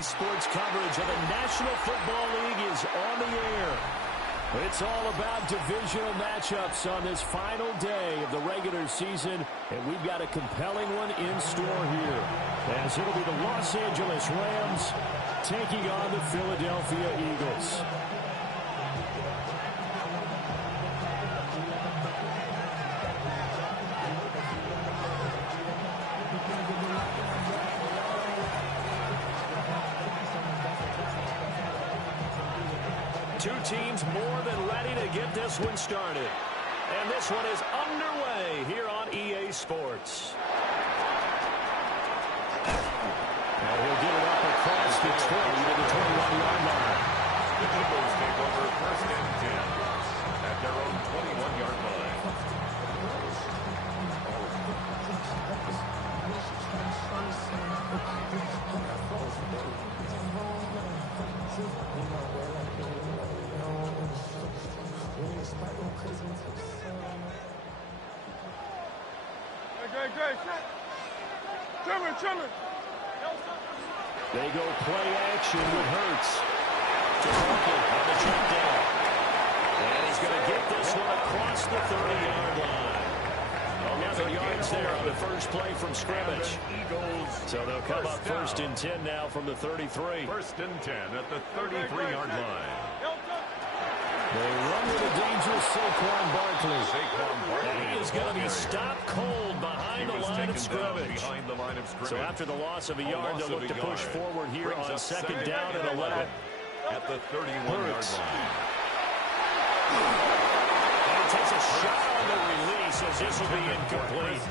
EA Sports coverage of the National Football League is on the air. It's all about divisional matchups on this final day of the regular season, and we've got a compelling one in store here, as it'll be the Los Angeles Rams taking on the Philadelphia Eagles. Two teams more than ready to get this one started. And this one is underway here on EA Sports. And he'll get it up across the 20 to the 21-yard line. The Eagles take over first and 10 at their own 21-yard line. They go play action with Hurts. To Barkley on the check down. And he's going to get this one across the 30-yard line. 11 yards there on the first play from scrimmage. So they'll come up first and 10 now from the 33. First and 10 at the 33-yard line. They run with a dangerous Saquon Barkley. And he is going to be stopped cold behind the line of scrimmage. So after the loss of a yard, they'll look to push forward here on second down and 11. At the 31-yard line. And he takes a shot on the release as this will be incomplete.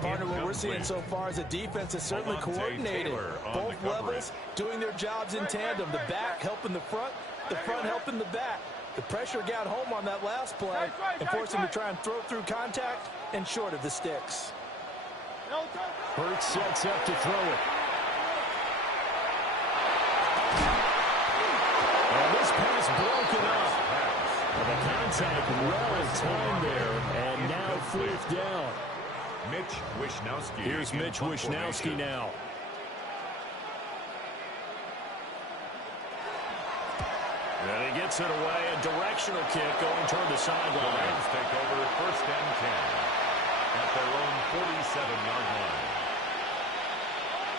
Partner, what we're seeing so far is the defense is certainly coordinated. Both levels doing their jobs in tandem. The back helping the front helping the back. The pressure got home on that last play and forced him to try and throw through contact and short of the sticks. Hurts sets up to throw it. And this pass broken up. And the contact well in time there, and now fourth down. Mitch Wishnowsky. Here's Mitch Wishnowsky now. And he gets it away, a directional kick going toward the sideline. The Rams take over first and 10 at their own 47-yard line.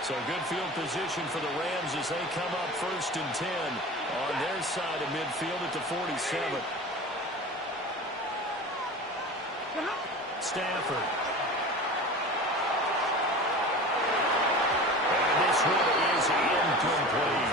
So good field position for the Rams as they come up first and 10 on their side of midfield at the 47. Stafford. And this one is incomplete.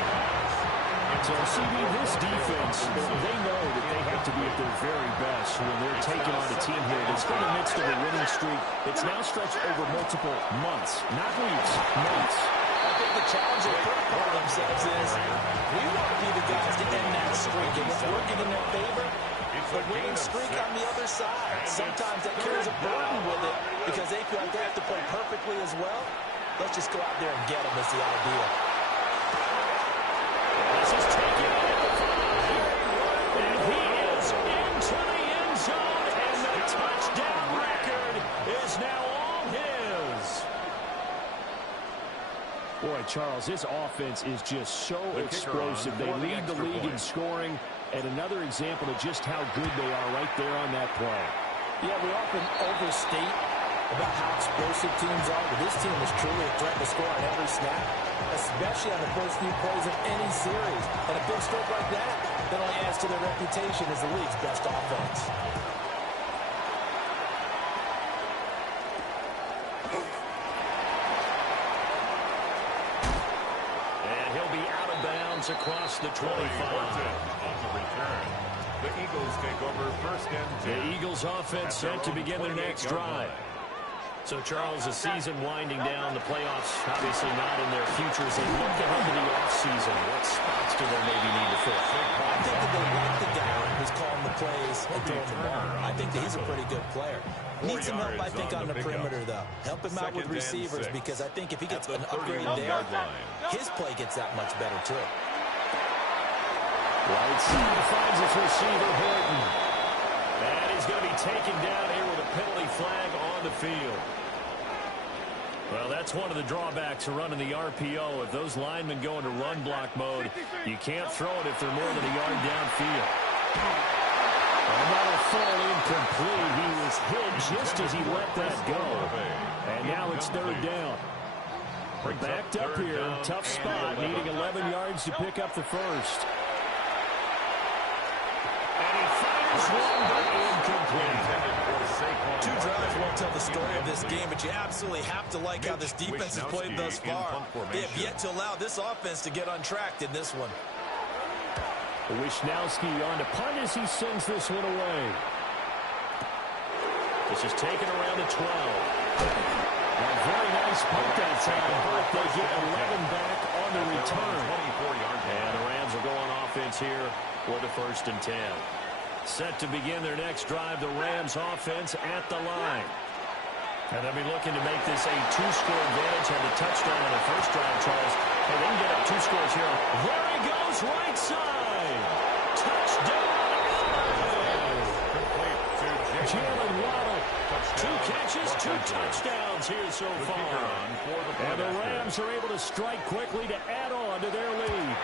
So, CD, this defense, they know that they have to be at their very best when they're taking on a team here that's in the midst of a winning streak that's now stretched over multiple months, not weeks, months. I think the challenge they put upon themselves is we want to be the guys to end that streak, and it's working in their favor. The winning streak on the other side. Sometimes that carries a burden with it because they feel like they have to play perfectly as well. Let's just go out there and get them is the idea. This is taken at the 5. And he is into the end zone, and the touchdown record is now all his. Boy, Charles, this offense is just so explosive. They lead the league in scoring, and another example of just how good they are right there on that play. Yeah, we often overstate about how explosive teams are, but this team is truly a threat to score on every snap, especially on the first few plays of any series. And a big stroke like that only adds to their reputation as the league's best offense. And he'll be out of bounds across the 25. On the return. The Eagles take over first and 10. The Eagles offense set to begin their next drive. So, Charles, the season winding down, the playoffs obviously not in their future. As they look ahead to the offseason, what spots do they maybe need to fill? I think that they like the guy who's calling the plays and throwing the ball. I think that he's a pretty good player. Needs some help, I think, on the perimeter, though. Help him out with receivers because I think if he gets an upgrade there, his play gets that much better, too. Right side finds his receiver, Horton. And he's going to be taken down here with a penalty flag on the field. Well, that's one of the drawbacks of running the RPO. If those linemen go into run block mode, you can't throw it if they're more than a yard downfield. Another throw incomplete. He was hit just as he let that go. And now it's third down. We're backed up here. Tough spot, needing 11 yards to pick up the first. And he fires one, but incomplete. Two drives won't tell the story of this game, but you absolutely have to like how this defense has played thus far. They have yet to allow this offense to get untracked in this one. Wishnowski on to punt as he sends this one away. This is taken around the 12. A very nice punt that time, but they get 11 back on the return. And the Rams will go on offense here for the 1st and 10. Set to begin their next drive, the Rams offense at the line. And they'll be looking to make this a 2-score advantage. Had the touchdown on the first drive, Charles. Hey, they can get up 2 scores here. There he goes, right side. Touchdown, Jalen Waddle. 2 catches, 2 touchdowns here so far. And the Rams are able to strike quickly to add on to their lead.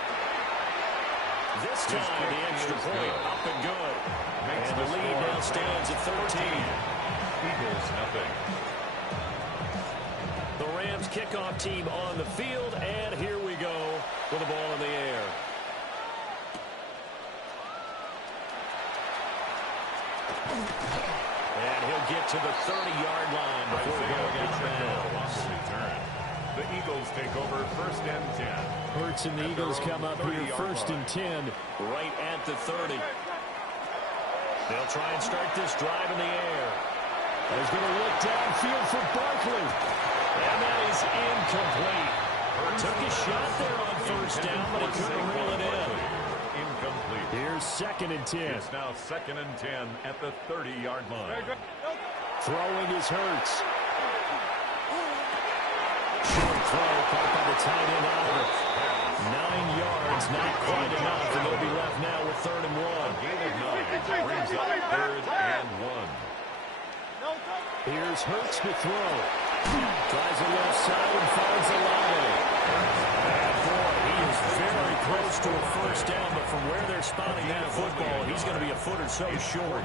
This time, the extra point up and good. And the lead now stands at 13. Eagles, nothing. The Rams kickoff team on the field, and here we go with the ball in the air. And he'll get to the 30-yard line before going out of bounds. The Eagles take over 1st and 10. Hurts and the Eagles come up here 1st and 10 right at the 30. They'll try and start this drive in the air. He's going to look downfield for Barkley. And that is incomplete. Took a shot there on 1st down, but he couldn't reel it in. Incomplete. Here's 2nd and 10. It's now 2nd and 10 at the 30-yard line. Throwing is Hurts. Short throw caught by the tight end Oliver. 9 yards, not quite enough, and they'll be left now with 3rd and 1. Gain of 9 brings up 3rd and 1. Here's Hurts to throw. Tries the left side and finds the line. And boy, he is very close to a 1st down, but from where they're spotting that football, he's going to be a foot or so short.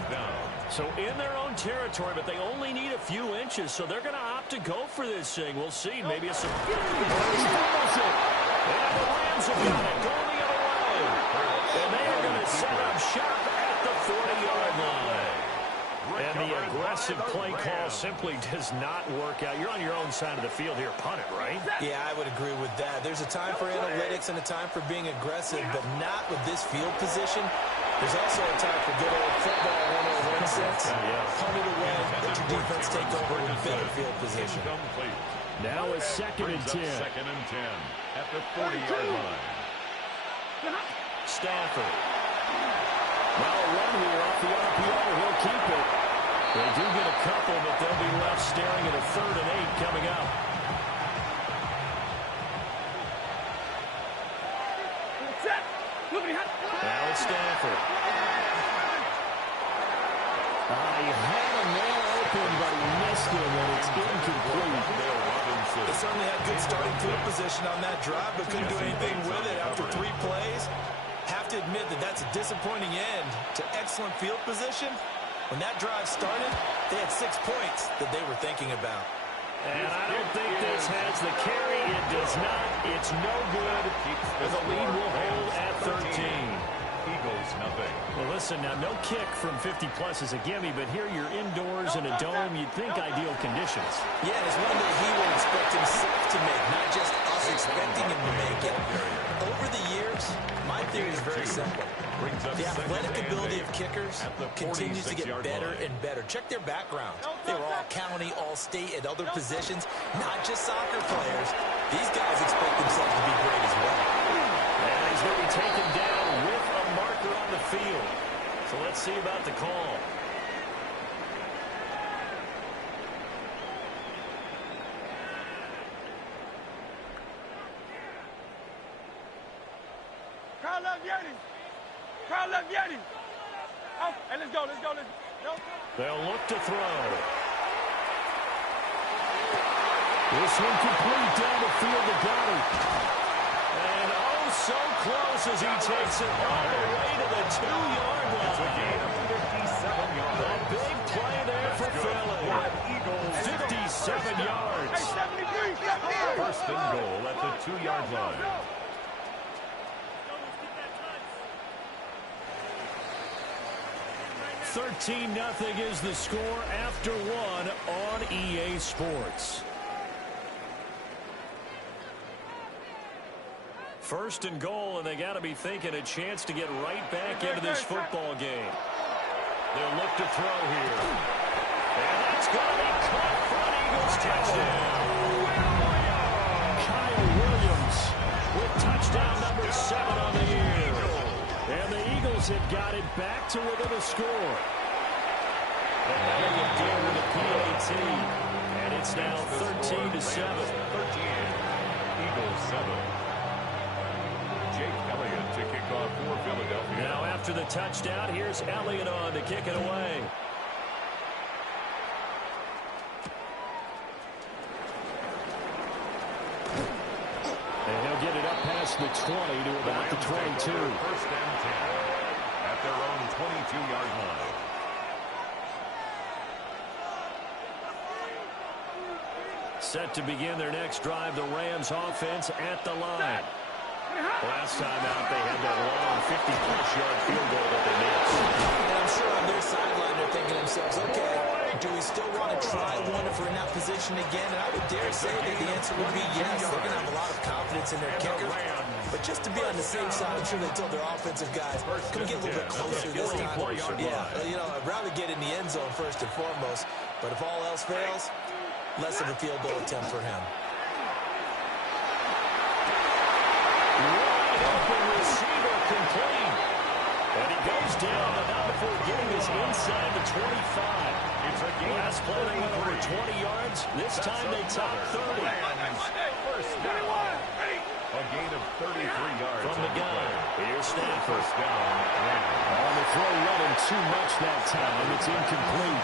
So in their own territory, but they only need a few inches, so they're going to opt to go for this thing. We'll see. Maybe it's a... He fumbles it. And the Rams have got it going the other way. And they are going to set up shop at the 40-yard line. And the aggressive play call simply does not work out. You're on your own side of the field here. Punt it, right? Yeah, I would agree with that. There's a time for analytics and a time for being aggressive, but not with this field position. There's also a time for good old football 101 sense. Punt it away, let your defense take over with better field position. Now it's 2nd and 10. 2nd and 10 at the 40-yard line. Stafford. Now a run here off the RPO. He'll keep it. They do get a couple, but they'll be left staring at a 3rd and 8 coming up. Now it's Stafford. He had a man open, but he missed him, and it's incomplete. They certainly had good starting field position on that drive, but couldn't do anything with it after 3 plays. Have to admit that that's a disappointing end to excellent field position. When that drive started, they had 6 points that they were thinking about. And I don't think this has the carry. It does not. It's no good. And the lead will hold at 13. Eagles, nothing. Well, listen, now no kick from 50-plus is a gimme, but here you're indoors in a dome. You'd think ideal conditions. Yeah, and it's one that he will expect himself to make, not just us expecting him to make it. Over the years, my theory is very simple. The athletic ability of kickers continues to get better and better. Check their background. They were all county, all state, and other positions, not just soccer players. These guys expect themselves to be great as well. And he's going to be taken down with a marker on the field. So let's see about the call. Carl Yeti. Oh, hey, let's go. They'll look to throw. This one complete down the field to Goddard. And oh, so close as he takes it all the way to the 2-yard line. It's a gain of 57 yards. A big play there for Philly. 57 yards. First and goal at the 2-yard line. $13-0 is the score after one on EA Sports. First and goal, and they got to be thinking a chance to get right back into this football game. They'll look to throw here. And that's going to be caught for an Eagles touchdown. Kyle Williams with touchdown number 7 on the year. And the Eagles have got it back to within a score. Elliott deal with a PAT. And it's now 13-7. 13. Eagles 7. Jake Elliott to kick off for Philadelphia. Now after the touchdown, here's Elliott on to kick it away. And he'll get it up past the 20 to about the 22. First and 10 at their own 22-yard line. Set to begin their next drive, the Rams offense at the line. Last time out, they had that long 50-plus-yard field goal that they missed. And I'm sure on their sideline they're thinking to themselves, okay, do we still want to try one if we're in that position again? And I would dare say that the answer would be yes. They're going to have a lot of confidence in their kicker. But just to be on the safe side, I'm sure they told their offensive guys, can we get a little bit closer this time? Yeah, you know, I'd rather get in the end zone first and foremost. But if all else fails, less of a field goal attempt for him. Wide open receiver complete. And he goes down, but not before getting us inside the 25. It's a gain. Last play they went over 20 yards. This time they top 30. First down. A gain of 33 yards From the gun. Here's Stafford. First down. On the throw, running too much that time. It's incomplete.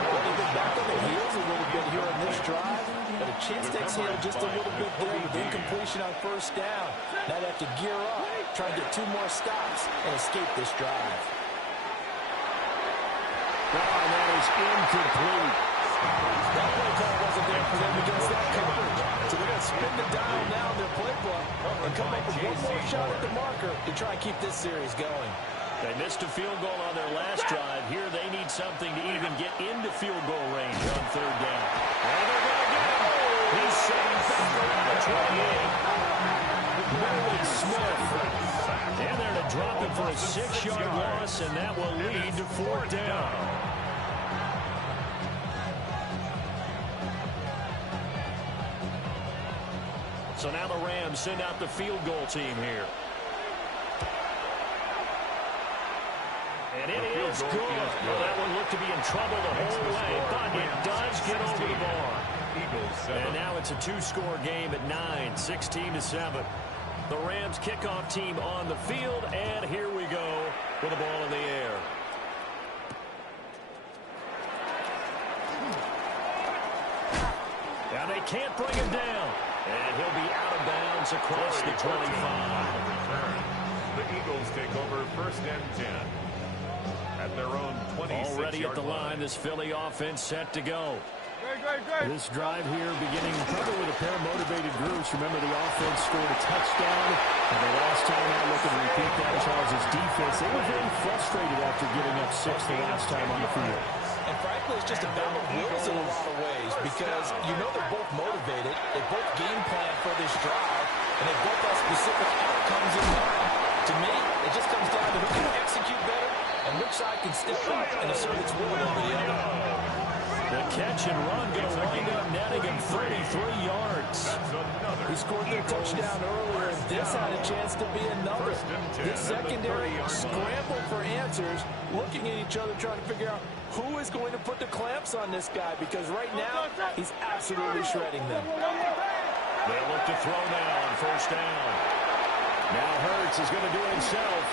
Well, they've been back on their heels a little bit here on this drive, but a chance to exhale just a little bit there with incompletion on first down. Now they have to gear up, try and get 2 more stops, and escape this drive. And that is incomplete. That play call wasn't there for them against that coverage. So they're going to spin the dial now in their playbook and come up with one more shot at the marker to try and keep this series going. They missed a field goal on their last drive. Here they need something to even get into field goal range on third down. And they're going to get him. He's saved back around the 28. Merwin Smith. And they're to drop him for a 6-yard loss, and that will lead to fourth down. So now the Rams send out the field goal team here. And it is good. Well, that one looked to be in trouble the whole way, but it does get over the bar. And now it's a 2-score game at 9, 16-7. The Rams kickoff team on the field, and here we go with the ball in the air. Now they can't bring him down. And he'll be out of bounds across the 25. The Eagles take over first and 10. At their own 26-yard Already at the line, this Philly offense set to go. Great. This drive here beginning probably with a pair of motivated groups. Remember, the offense scored a touchdown. And the last time out, looking to repeat that, Charles' defense, they were very frustrated after giving up 6 the last time on the field. And frankly, it's just a battle of wills in a lot of ways because you know they're both motivated. They both game plan for this drive, and they both have specific outcomes in mind. To me, it just comes down to who can execute better and which side can step up and assert its will over the other. The catch and run going to wind up netting him 33 yards. He scored their touchdown earlier, and this had a chance to be another. This secondary scrambled for answers, looking at each other, trying to figure out who is going to put the clamps on this guy, because right now, he's absolutely shredding them. They'll look to throw now on first down. Now Hurts is going to do it himself.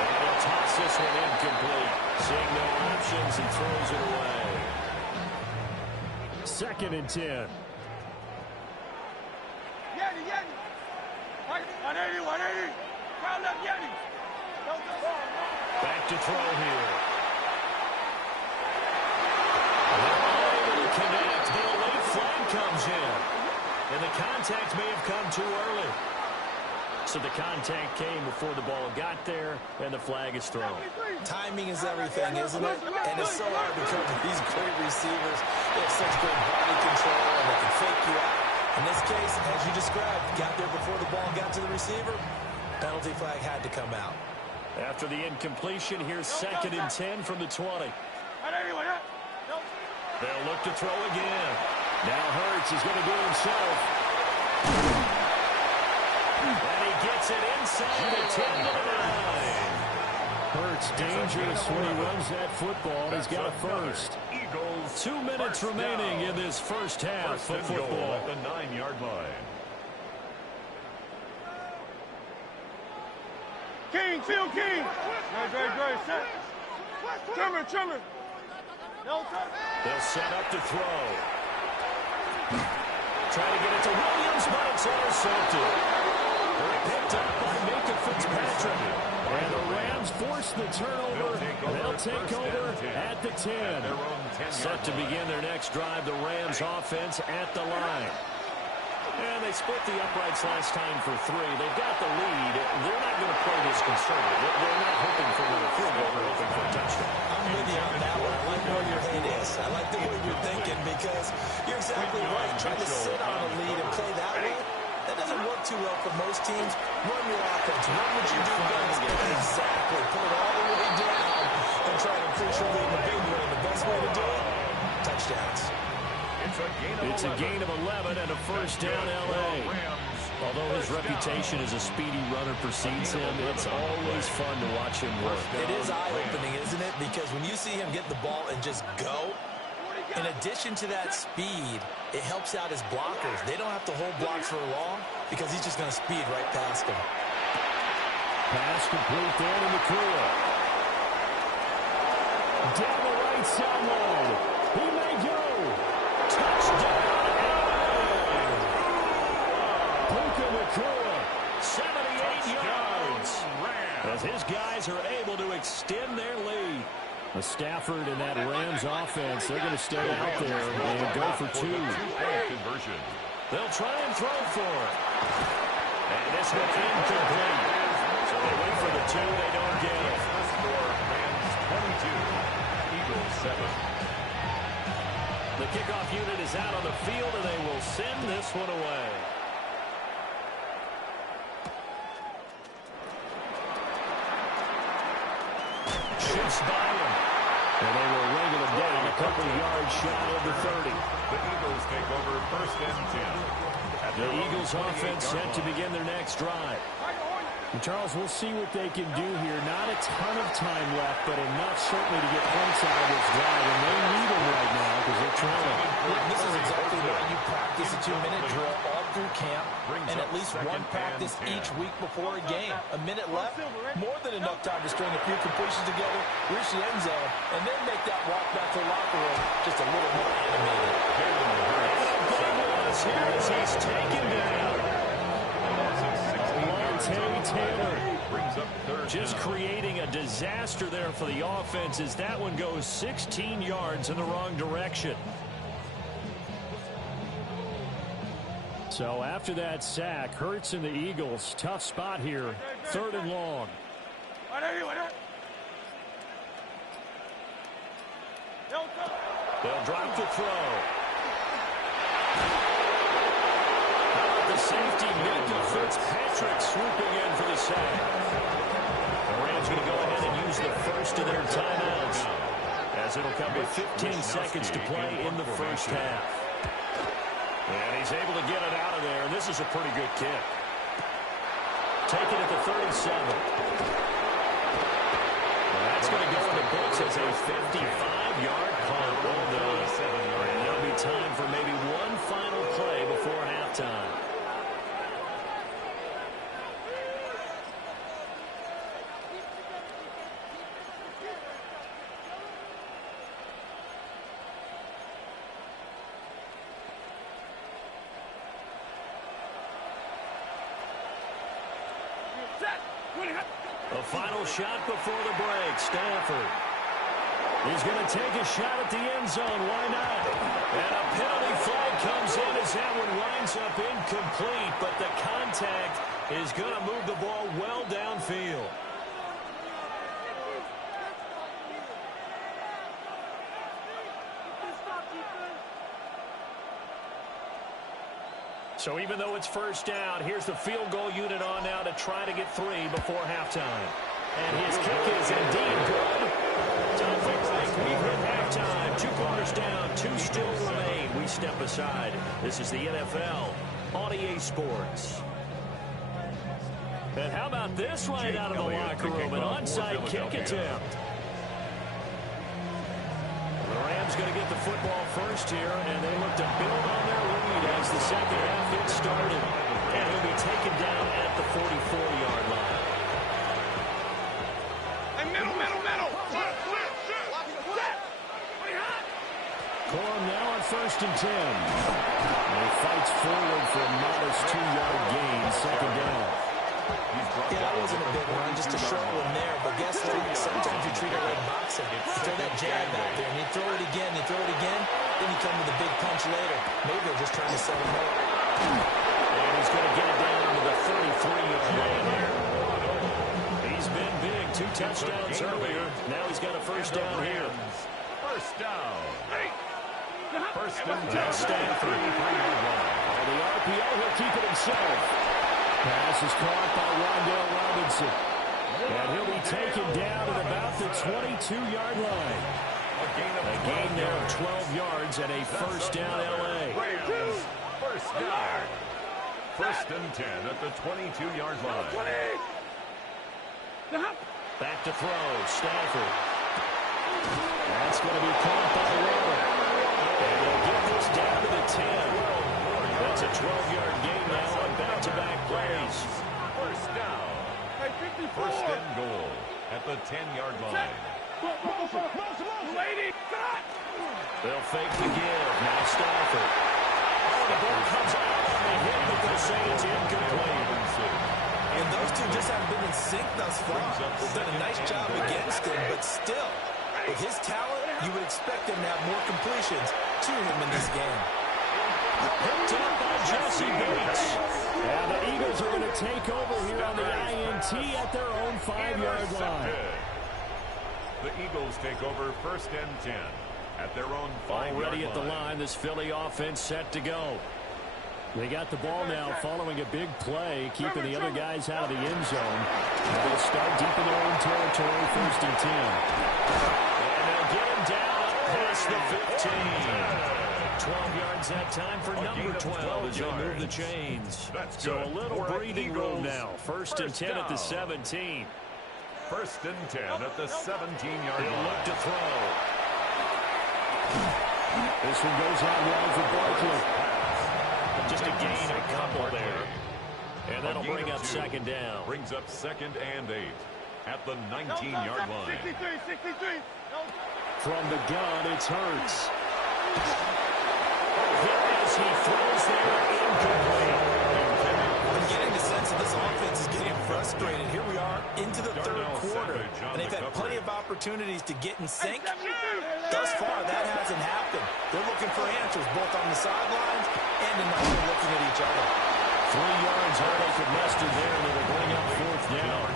And he'll toss this one incomplete. Seeing no options, he throws it away. 2nd and 10. 180, 180. Crowd left, Yeti. Back to throw here. Unable to connect. The late flag comes in. And the contact may have come too early. So the contact came before the ball got there, and the flag is thrown. Timing is everything, isn't it? And it's so hard to cover these great receivers. They have such great body control, and they can fake you out. In this case, as you described, got there before the ball got to the receiver. Penalty flag had to come out. After the incompletion, here's 2nd and 10 from the 20. They'll look to throw again. Now Hurts is going to do it himself. And he gets it inside the 10 to the 9. Hurts dangerous when he runs that football. He's got a first. 2 minutes remaining in this first half of football. At the 9-yard line. King, field King. Dre, set. Trimmer. They'll set up to throw. Try to get it to Williams, but it's intercepted. Picked up by Minkah Fitzpatrick. And the Rams force the turnover. They'll take over at the 10. Set to begin their next drive, the Rams offense at the line. And they split the uprights last time for 3. They've got the lead. They're not going to play this conservative. They're not hoping for another field goal. They're hoping for a touchdown. I'm with you on that one. I like where your head is. I like the way you're thinking because you're exactly right. Trying to sit on a lead and play that way, that doesn't work too well for most teams. Run your offense. Run what you do best. Exactly. Put it all the way down and try to push your lead in a big way. The best way to do it, touchdowns. It's a gain of 11 and a first down L.A. Although his reputation as a speedy runner precedes him, it's always fun to watch him work. It is eye-opening, isn't it? Because when you see him get the ball and just go, in addition to that speed, it helps out his blockers. They don't have to hold blocks for long because he's just going to speed right past them. Pass complete there to Nakua. Down the right sideline. He may go. Touchdown, LA! Puka Nakua, 78 yards. As his guys are able to extend their lead. Stafford and that Rams offense, they're going to stay out there and go for 2. They'll try and throw for it. And this one's incomplete. So they wait for the 2, they don't get it. Rams 22, Eagles 7. The kickoff unit is out on the field, and they will send this one away. Shifts by him. And they will wrangle him down a couple of yards shy of the 30. The Eagles take over 1st and 10. The Eagles offense set to begin their next drive. And Charles, we'll see what they can do here. Not a ton of time left, but enough certainly to get points out of this drive. And they need them right now because they're trailing. This is exactly why you practice a 2-minute drill all through camp and at least one practice each week before a game. A minute left, more than enough time to string a few completions together, reach the end zone, and then make that walk back to the locker room just a little more animated. Here as he's taken down. Taylor just creating a disaster there for the offense as that one goes 16 yards in the wrong direction. So after that sack, Hurts and the Eagles, tough spot here, 3rd and long. They'll drop the throw. The safety, Minkah Fitzpatrick, swooping in for the sack. The Rams going to go ahead and use the first of their timeouts, as it'll come with 15 seconds to play in the first half. And he's able to get it out of there, and this is a pretty good kick. Taken at the 37. And that's going to go in the books as a 55-yard punt. Well done. And there'll be time for maybe one final play before halftime. A final shot before the break. Stafford. He's going to take a shot at the end zone. Why not? And a penalty flag comes in as that one winds up incomplete, but the contact is going to move the ball well downfield. So even though it's first down, here's the field goal unit on now to try to get 3 before halftime. And his kick is indeed good. Time for break. We've hit halftime. 2 quarters down. 2 still remain. We step aside. This is the NFL on EA Sports. And how about this right out of the locker room? An onside kick attempt. The Rams going to get the football first here, and they look to build on their lead as the second half gets started. And he'll be taken down at the 44-yard line. Middle. Corum now on 1st and 10. And he fights forward for a modest 2-yard gain, second down. Yeah, that wasn't a big run, just a short one there. But guess what? Sometimes you treat it like boxing. You throw that jab out there, and you throw it again, then you come with a big punch later. Maybe they're just trying to set him up. And he's going to get it down to the 33-yard line here. He's been big, 2 touchdowns earlier. Now he's got a first down here. First down. First and 10. Stafford. On the RPO, he'll keep it himself. Pass is caught by Wan'Dale Robinson. And he'll be taken down at about the 22-yard line. A gain there of 12 yards and a first down L.A. First down. First and 10 at the 22-yard line. Back to throw. Stafford. That's going to be caught by Waller. And they'll get this down to the 10. That's a 12-yard gain now on back-to-back plays. First down. First and goal at the 10-yard line. They'll fake the give. Now Stafford. Oh, the ball comes out on the hit, but they'll say it's incomplete. And those two just haven't been in sync thus far. They've done a nice job against him, but still, with his talent, you would expect him to have more completions to him in this game. Picked up by Jesse Bates. And the Eagles are going to take over here on the INT at their own 5-yard line. The Eagles take over first and 10 at their own 5-yard line. Already at the line, this Philly offense set to go. They got the ball now following a big play, keeping the other guys out of the end zone. And they'll start deep in their own territory, first and 10. And they'll get him down past the 15. 12 yards that time for number 12 as they move the chains. So a little breathing room now. First and 10 at the 17. First and 10 at the 17-yard He'll line. look to throw. This one goes out wide for Barkley. Just a gain of a couple there. And that'll bring up second down. Brings up second and 8 at the 19-yard line. 63. From the gun, it's Hurts. As he throws there, incomplete. I'm getting the sense that this offense is getting frustrated. Here we are into the third quarter, and they've had plenty of opportunities to get in sync. Thus far, that hasn't happened. They're looking for answers both on the sidelines and in the home looking at each other. 3 yards, all they could muster there, and it'll bring up fourth down.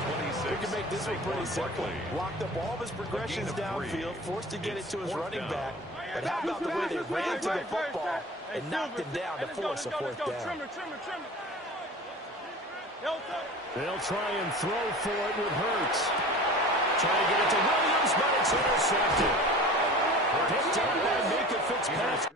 We can make this one pretty simple. Locked up all of his progressions downfield, forced to get it to his running back. But how about the way they ran to the football and knocked him down to force a fourth down? They'll try and throw for it with Hurts. Trying to get it to Williams, but it's intercepted. Picked up by Minkah Fitzpatrick.